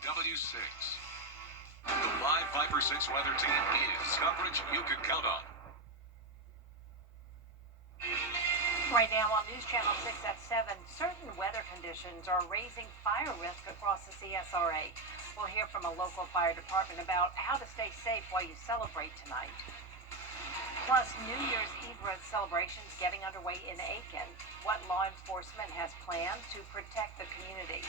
W6. The live Viper 6 weather team is coverage you can count on. Right now on News Channel 6 at 7, certain weather conditions are raising fire risk across the CSRA. We'll hear from a local fire department about how to stay safe while you celebrate tonight. Plus, New Year's Eve celebrations getting underway in Aiken. What law enforcement has planned to protect the community.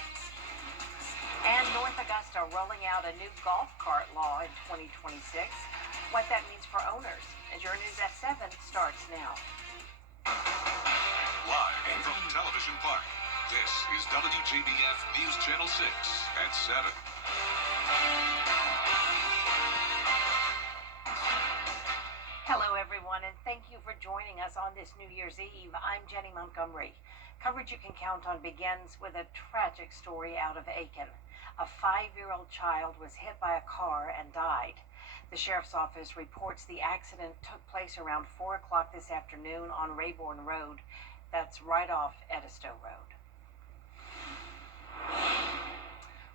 And North Augusta rolling out a new golf cart law in 2026. What that means for owners. As your News at 7 starts now. Live from Television Park, this is WJBF News Channel 6 at 7. Hello, everyone, and thank you for joining us on this New Year's Eve. I'm Jenny Montgomery. Coverage you can count on begins with a tragic story out of Aiken. A 5-year-old child was hit by a car and died. The sheriff's office reports the accident took place around 4 o'clock this afternoon on Rayborn Road. That's right off Edisto Road.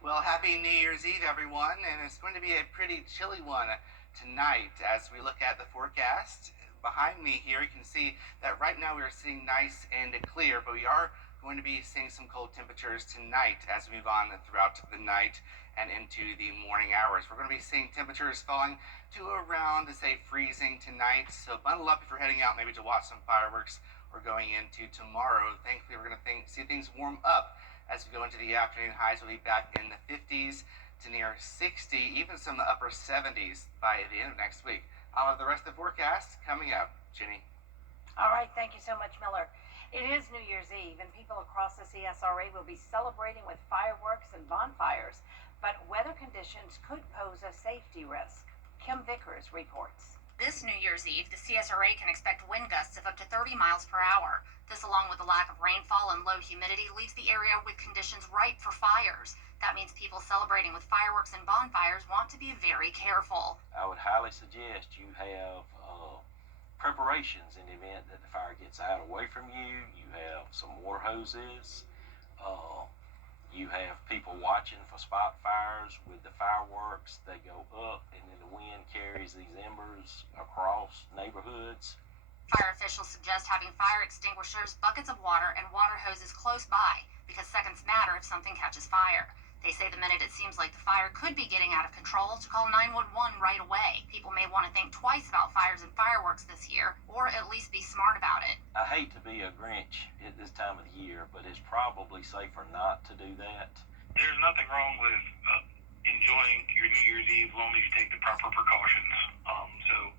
Well, happy New Year's Eve, everyone, and it's going to be a pretty chilly one tonight as we look at the forecast. Behind me here, you can see that right now we are seeing nice and clear, but we are going to be seeing some cold temperatures tonight as we move on throughout the night and into the morning hours. We're going to be seeing temperatures falling to around, say, freezing tonight, so bundle up if you're heading out maybe to watch some fireworks or going into tomorrow. Thankfully, we're going to see things warm up as we go into the afternoon. Highs will be back in the 50s to near 60, even some of the upper 70s by the end of next week. I'll have the rest of the forecast coming up. Jenny. All right, thank you so much, Miller. It is New Year's Eve, and people across the CSRA will be celebrating with fireworks and bonfires, but weather conditions could pose a safety risk. Kim Vickers reports. This New Year's Eve, the CSRA can expect wind gusts of up to 30 miles per hour. This, along with the lack of rainfall and low humidity, leaves the area with conditions ripe for fires. That means people celebrating with fireworks and bonfires want to be very careful. I would highly suggest you have preparations in the event that the fire gets out away from you. You have some water hoses. You have people watching for spot fires with the fireworks. They go up and then the wind carries these embers across neighborhoods. Fire officials suggest having fire extinguishers, buckets of water, and water hoses close by because seconds matter if something catches fire. They say the minute it seems like the fire could be getting out of control to call 911 right away. People may want to think twice about fires and fireworks this year, or at least be smart about it. I hate to be a Grinch at this time of the year, but it's probably safer not to do that. There's nothing wrong with enjoying your New Year's Eve as long as you take the proper precautions. So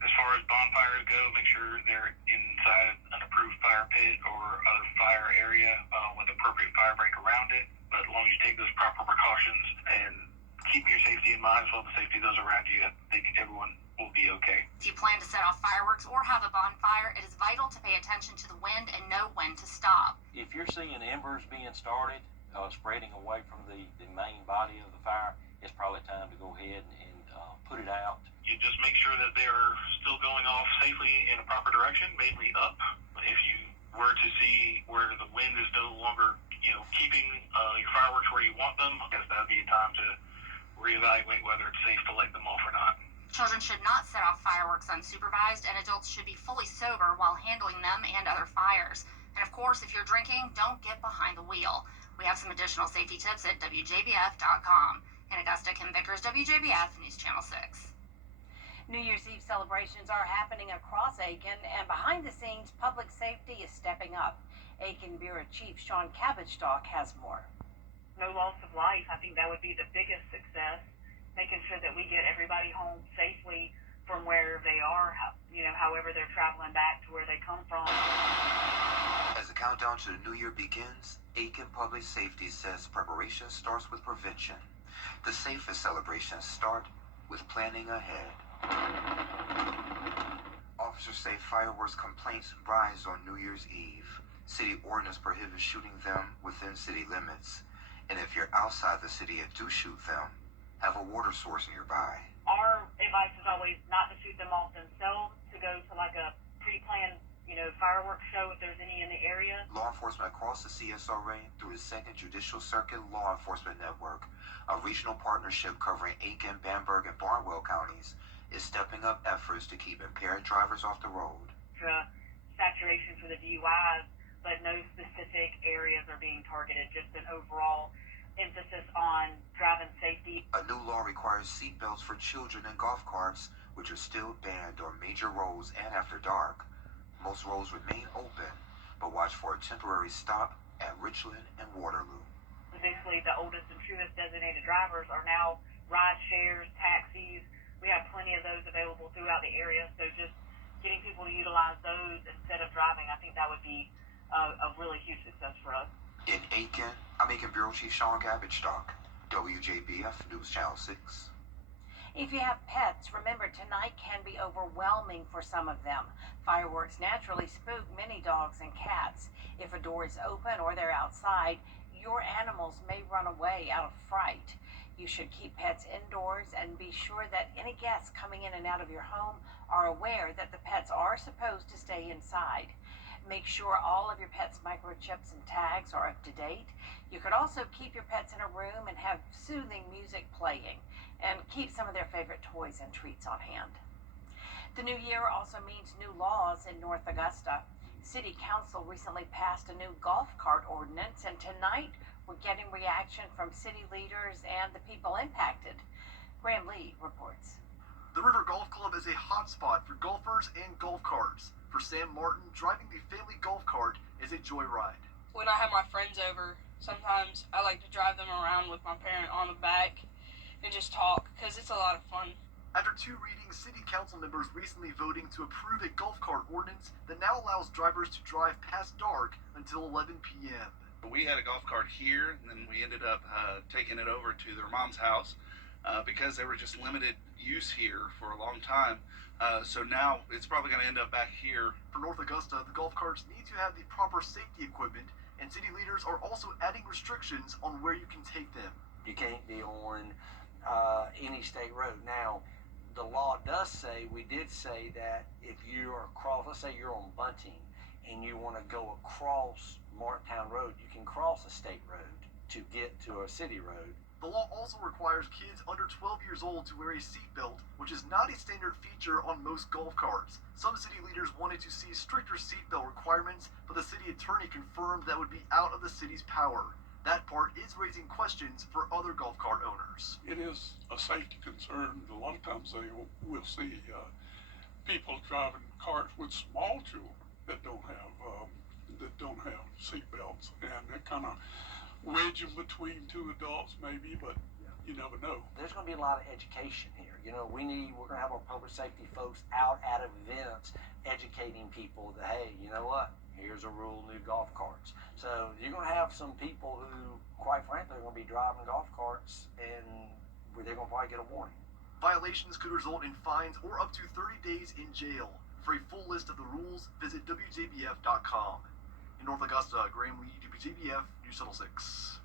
as far as bonfires go, make sure they're inside an approved fire pit or other fire area with appropriate fire break around it. But as long as you take those proper precautions and keep your safety in mind as well as the safety of those around you, I think everyone will be okay. If you plan to set off fireworks or have a bonfire, it is vital to pay attention to the wind and know when to stop. If you're seeing embers being started, spreading away from the main body of the fire, it's probably time to go ahead and put it out. You just make sure that they're still going off safely in a proper direction, mainly up. If you were to see where the wind is no longer keeping your fireworks where you want them, I guess that would be a time to reevaluate whether it's safe to light them off or not. Children should not set off fireworks unsupervised, and adults should be fully sober while handling them and other fires. And of course, if you're drinking, don't get behind the wheel. We have some additional safety tips at WJBF.com. In Augusta, Kim Vickers, WJBF News Channel 6. New Year's Eve celebrations are happening across Aiken, and behind the scenes, public safety is stepping up. Aiken Bureau Chief Sean Cabbage-Stalk has more. No loss of life. I think that would be the biggest success, making sure that we get everybody home safely from where they are, however they're traveling back to where they come from. As the countdown to the new year begins, Aiken Public Safety says preparation starts with prevention. The safest celebrations start with planning ahead. Officers say fireworks complaints rise on New Year's Eve. City ordinance prohibits shooting them within city limits. And if you're outside the city and do shoot them, have a water source nearby. Our advice is always not to shoot them off themselves, to go to like a pre-planned, fireworks show if there's any in the area. Law enforcement across the CSRA through the 2nd Judicial Circuit Law Enforcement Network, a regional partnership covering Aiken, Bamberg, and Barnwell counties, is stepping up efforts to keep impaired drivers off the road. Saturation for the DUIs, but no specific areas are being targeted, just an overall emphasis on driving safety. A new law requires seatbelts for children in golf carts, which are still banned on major roads and after dark. Most roads remain open, but watch for a temporary stop at Richland and Waterloo. Basically, the oldest and truest designated drivers are now ride shares, taxis. We have plenty of those available throughout the area, so just getting people to utilize those instead of driving, I think that would be a really huge success for us. In Aiken, I'm Aiken Bureau Chief Sean Gabbigestock, WJBF News Channel 6. If you have pets, remember tonight can be overwhelming for some of them. Fireworks naturally spook many dogs and cats. If a door is open or they're outside, your animals may run away out of fright. You should keep pets indoors and be sure that any guests coming in and out of your home are aware that the pets are supposed to stay inside. Make sure all of your pets' microchips and tags are up to date. You could also keep your pets in a room and have soothing music playing, and keep some of their favorite toys and treats on hand. The new year also means new laws in North Augusta. City Council recently passed a new golf cart ordinance, and tonight we're getting reaction from city leaders and the people impacted. Graham Lee reports. The River Golf Club is a hotspot for golfers and golf carts. For Sam Martin, driving the family golf cart is a joyride. When I have my friends over, sometimes I like to drive them around with my parent on the back and just talk, because it's a lot of fun. After 2 readings, City Council members recently voting to approve a golf cart ordinance that now allows drivers to drive past dark until 11 p.m. We had a golf cart here, and then we ended up taking it over to their mom's house because they were just limited use here for a long time. So now it's probably going to end up back here. For North Augusta, the golf carts need to have the proper safety equipment, and city leaders are also adding restrictions on where you can take them. You can't be on any state road. Now, the law does say, we did say that if you are across, let's say you're on Bunting and you want to go across Martintown Road, you can cross a state road to get to a city road. The law also requires kids under 12 years old to wear a seatbelt, which is not a standard feature on most golf carts. Some city leaders wanted to see stricter seatbelt requirements, but the city attorney confirmed that would be out of the city's power. That part is raising questions for other golf cart owners. It is a safety concern. A lot of times we'll see people driving carts with small children that don't have seat belts, and that kind of wedge them between 2 adults maybe, but you never know. There's going to be a lot of education here. We're going to have our public safety folks out at events educating people that, hey, you know what? Here's a rule, new golf carts. So you're going to have some people who, quite frankly, are going to be driving golf carts and they're going to probably get a warning. Violations could result in fines or up to 30 days in jail. For a full list of the rules, visit WJBF.com. In North Augusta, Graham Lee, WJBF, News Channel 6.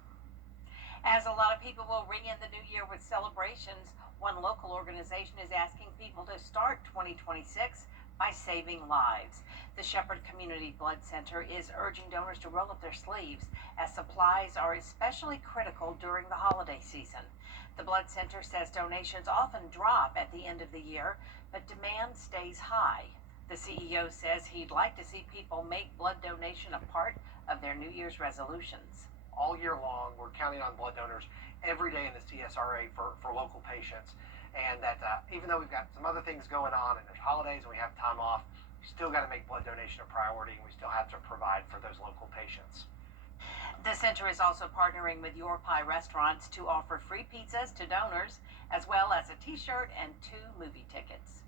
As a lot of people will ring in the new year with celebrations, one local organization is asking people to start 2026 by saving lives. The Shepherd Community Blood Center is urging donors to roll up their sleeves as supplies are especially critical during the holiday season. The Blood Center says donations often drop at the end of the year, but demand stays high. The CEO says he'd like to see people make blood donation a part of their New Year's resolutions. All year long, we're counting on blood donors every day in the CSRA for local patients. And that even though we've got some other things going on and there's holidays and we have time off, we still got to make blood donation a priority, and we still have to provide for those local patients. The center is also partnering with Your Pie restaurants to offer free pizzas to donors, as well as a t-shirt and 2 movie tickets.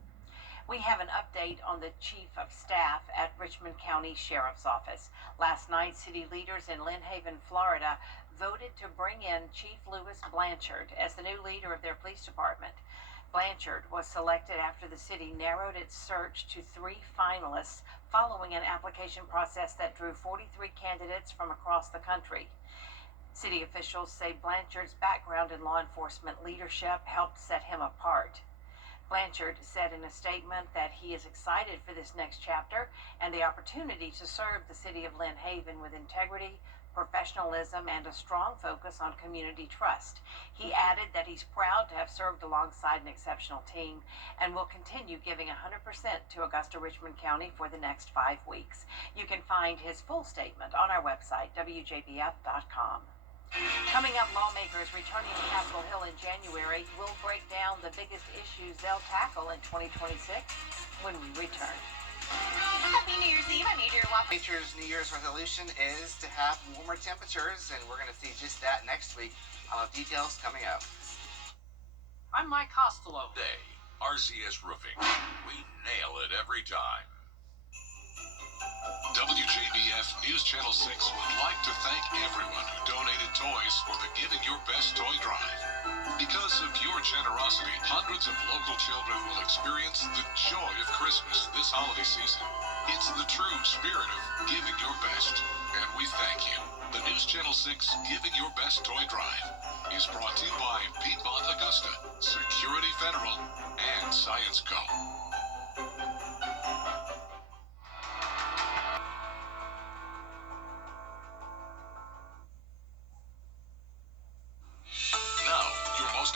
We have an update on the Chief of Staff at Richmond County Sheriff's Office. Last night, city leaders in Lynn Haven, Florida, voted to bring in Chief Louis Blanchard as the new leader of their police department. Blanchard was selected after the city narrowed its search to 3 finalists following an application process that drew 43 candidates from across the country. City officials say Blanchard's background in law enforcement leadership helped set him apart. Blanchard said in a statement that he is excited for this next chapter and the opportunity to serve the city of Lynn Haven with integrity, professionalism, and a strong focus on community trust. He added that he's proud to have served alongside an exceptional team and will continue giving 100% to Augusta-Richmond County for the next 5 weeks. You can find his full statement on our website, WJBF.com. Coming up, lawmakers returning to Capitol Hill in January will break down the biggest issues they'll tackle in 2026 when we return. Happy New Year's Eve. I'm Adria Watt. Nature's New Year's resolution is to have warmer temperatures, and we're going to see just that next week. I'll have details coming up. I'm Mike Costello. Today, RCS Roofing. We nail it every time. WJBF News Channel 6 would like to thank everyone who donated toys for the Giving Your Best Toy Drive. Because of your generosity, hundreds of local children will experience the joy of Christmas this holiday season. It's the true spirit of giving your best, and we thank you. The News Channel 6 Giving Your Best Toy Drive is brought to you by Piedmont Augusta, Security Federal, and Science Co.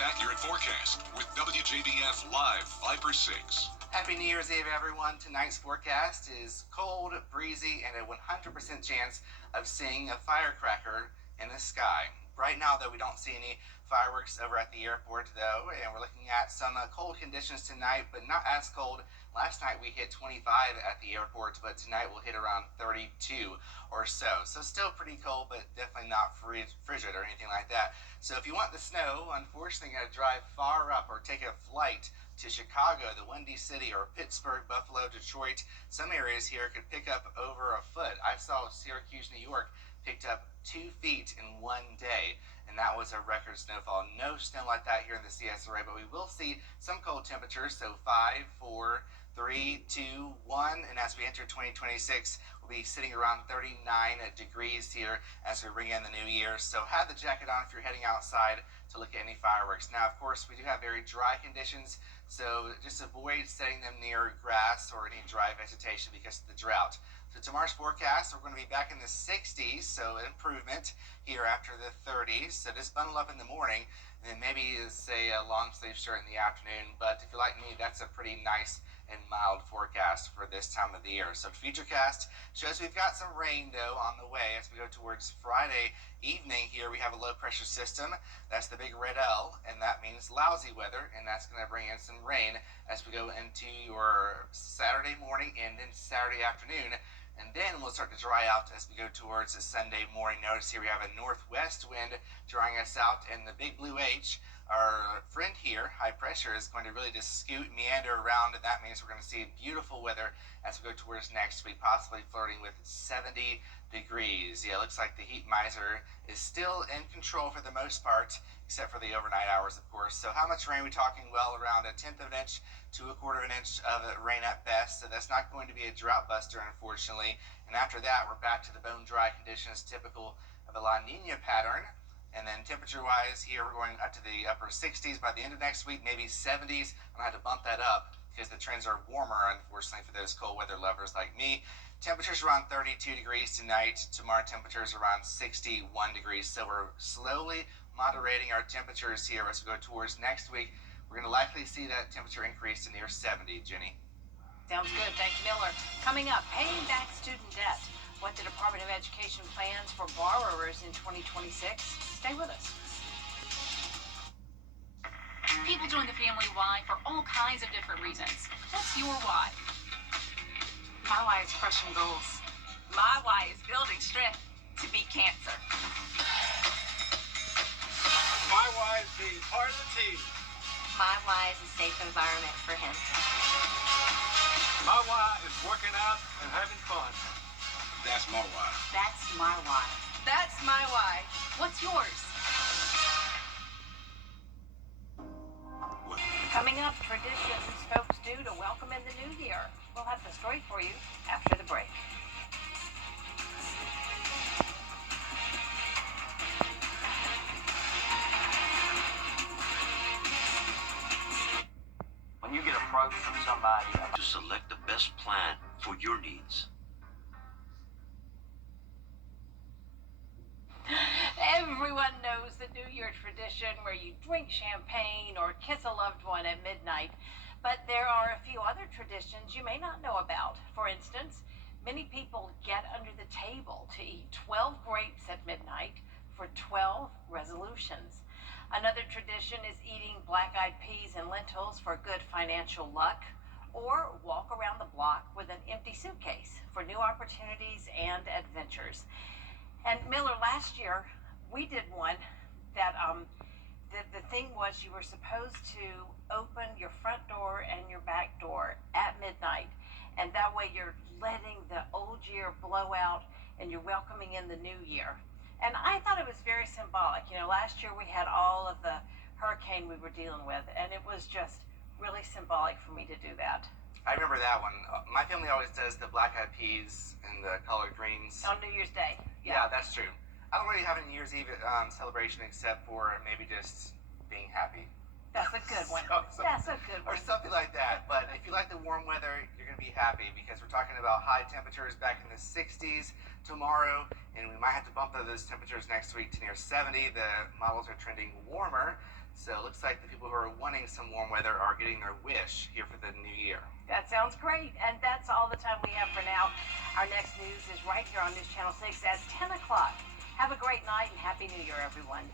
Accurate forecast with WJBF Live Viper 6. Happy New Year's Eve, everyone. Tonight's forecast is cold, breezy, and a 100% chance of seeing a firecracker in the sky. Right now, though, we don't see any fireworks over at the airport, though, and we're looking at some cold conditions tonight, but not as cold. Last night we hit 25 at the airport, but tonight we'll hit around 32 or so. So still pretty cold, but definitely not frigid or anything like that. So if you want the snow, unfortunately, you got to drive far up or take a flight to Chicago, the Windy City, or Pittsburgh, Buffalo, Detroit. Some areas here could pick up over a foot. I saw Syracuse, New York, picked up 2 feet in one day, and that was a record snowfall. No snow like that here in the CSRA, but we will see some cold temperatures, so 5, 4, 3, 2, 1, and as we enter 2026, we'll be sitting around 39 degrees here as we bring in the new year. So have the jacket on if you're heading outside to look at any fireworks. Now, of course, we do have very dry conditions, so just avoid setting them near grass or any dry vegetation because of the drought. So tomorrow's forecast, we're going to be back in the 60s, so improvement here after the 30s. So just bundle up in the morning, and then maybe say a long sleeve shirt in the afternoon. But if you're like me, that's a pretty nice and mild forecast for this time of the year. So Futurecast shows we've got some rain, though, on the way as we go towards Friday evening. Here we have a low pressure system. That's the big red L, and that means lousy weather, and that's going to bring in some rain as we go into your Saturday morning and then Saturday afternoon. And then we'll start to dry out as we go towards a Sunday morning. Notice here we have a northwest wind drying us out, and the big blue H, our friend here, high pressure, is going to really just scoot, meander around, and that means we're going to see beautiful weather as we go towards next week, possibly flirting with 70 degrees. Yeah, it looks like the heat miser is still in control for the most part, except for the overnight hours, of course. So how much rain are we talking? Well, around 1/10 of an inch to 1/4 of an inch of rain at best. So that's not going to be a drought buster, unfortunately. And after that, we're back to the bone dry conditions typical of a La Nina pattern. And then temperature-wise, here we're going up to the upper 60s by the end of next week, maybe 70s. I'm going to have to bump that up because the trends are warmer, unfortunately, for those cold weather lovers like me. Temperatures around 32 degrees tonight. Tomorrow, temperatures around 61 degrees. So we're slowly moderating our temperatures here as we go towards next week. We're going to likely see that temperature increase to near 70, Jenny. Sounds good. Thank you, Miller. Coming up, paying back student debt. What the Department of Education plans for borrowers in 2026. Stay with us. People join the family Y for all kinds of different reasons. What's your why? My why is crushing goals. My why is building strength to beat cancer. My why is being part of the team. My why is a safe environment for him. My why is working out and having fun. That's my why. That's my why. That's my why. What's yours? Coming up, traditions folks do to welcome in the new year. We'll have the story for you after the break. When you approach from somebody. To select the best plan for your needs. Everyone knows the New Year tradition where you drink champagne or kiss a loved one at midnight. But there are a few other traditions you may not know about. For instance, many people get under the table to eat 12 grapes at midnight for 12 resolutions. Another tradition is eating black-eyed peas and lentils for good financial luck, or walk around the block with an empty suitcase for new opportunities and adventures. And Miller, last year we did one that the thing was you were supposed to open your front door and your back door at midnight, and that way you're letting the old year blow out and you're welcoming in the new year. And I thought it was very symbolic. You know, last year we had all of the hurricane we were dealing with, and it was just really symbolic for me to do that. I remember that one. My family always does the black-eyed peas and the collard greens. On New Year's Day. Yeah, that's true. I don't really have a New Year's Eve celebration except for maybe just being happy. That's a good one. That's a good one. Or something like that. But if you like the warm weather, you're going to be happy because we're talking about high temperatures back in the 60s tomorrow, and we might have to bump those temperatures next week to near 70. The models are trending warmer. So it looks like the people who are wanting some warm weather are getting their wish here for the new year. That sounds great. And that's all the time we have for now. Our next news is right here on News Channel 6 at 10 o'clock. Have a great night and Happy New Year, everyone.